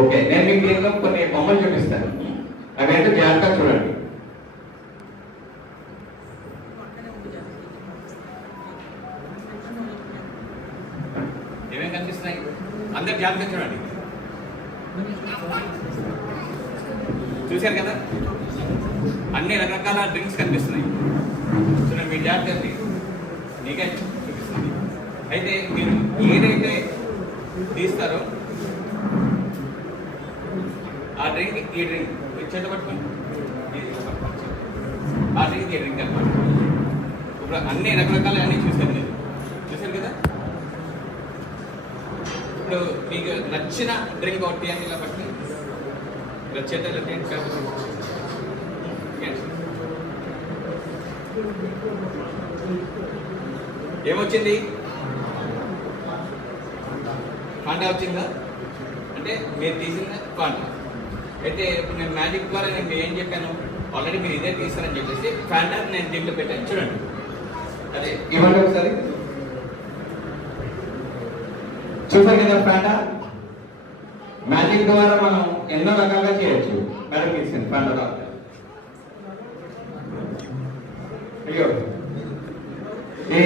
Okay, నేను మీకు దీనిలో కొన్ని బొమ్మలు చూపిస్తాను, అవి ఏంటో జాగ్రత్తగా చూడండి. ఏమేమి కనిపిస్తున్నాయి అందరు జాగ్రత్తగా చూడండి. చూశారు కదా, అన్ని రకరకాల డ్రింక్స్ కనిపిస్తున్నాయి. చూడండి, మీ జాగ్రత్త నీకే చూపిస్తుంది. అయితే మీరు ఏదైతే తీస్తారో ఆ డ్రింక్ ఈ డ్రింక్ చేత పట్టుకోండి, ఆ డ్రింక్ ఈ డ్రింక్ అనమాట. ఇప్పుడు అన్ని రకరకాల అన్నీ చూశారు మీరు, చూశారు కదా. ఇప్పుడు మీకు నచ్చిన డ్రింక్ ఒకటి అని ఇలా పట్టి చేత ఏమొచ్చింది? ఫాంటా వచ్చిందా? అంటే మీరు తీసిన ఫాంటా. అయితే ఇప్పుడు నేను మ్యాజిక్ ద్వారా నేను ఏం చెప్పాను, ఆల్రెడీ మీరు ఇదే తీస్తారని చెప్పేసి ఫాంటా నేను దీంట్లో పెట్టాను. చూడండి, అదే ఇవ్వండి ఒకసారి. చూసారు కదా ఫాంటా. మ్యాజిక్ ద్వారా మనం ఎన్నో రకాలుగా చేయొచ్చు. మేడం తీసింది ఫాంటా ద్వారా. అయ్యో, ఈ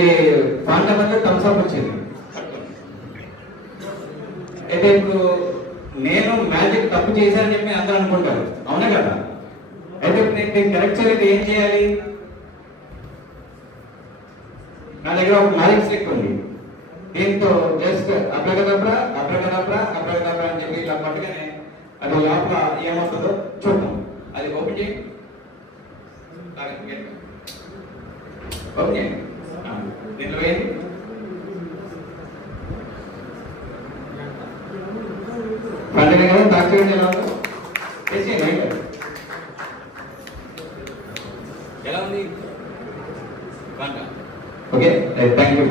ఫాంటా వల్ల థమ్స్ అప్ వచ్చింది. అయితే ఇప్పుడు నేను మ్యాజిక్ తప్పు చేశానని చెప్పి అందరూ అనుకుంటారు, అవునా కదా. అయితే నేను కరెక్ట్ చేయాలి, ఏం చేయాలి? నా దగ్గర ఒక మ్యాజిక్ స్టిక్ ఉంది. దీంతో జస్ట్ అబ్రగదబ్రా అబ్రగదబ్రా అబ్రగదబ్రా అని చెప్పి ఇలా పట్టుగానే అది లోపల ఏమవుతుందో చూద్దాం. అది ఓపెన్ చేయండి, ఓపెన్ చేయండి. దీంట్లో వేయండి. పండుగ కదా, తాకేయండి. ఎలా ఉందో చేసేయండి. ఎలా ఉంది? Okay, thank you.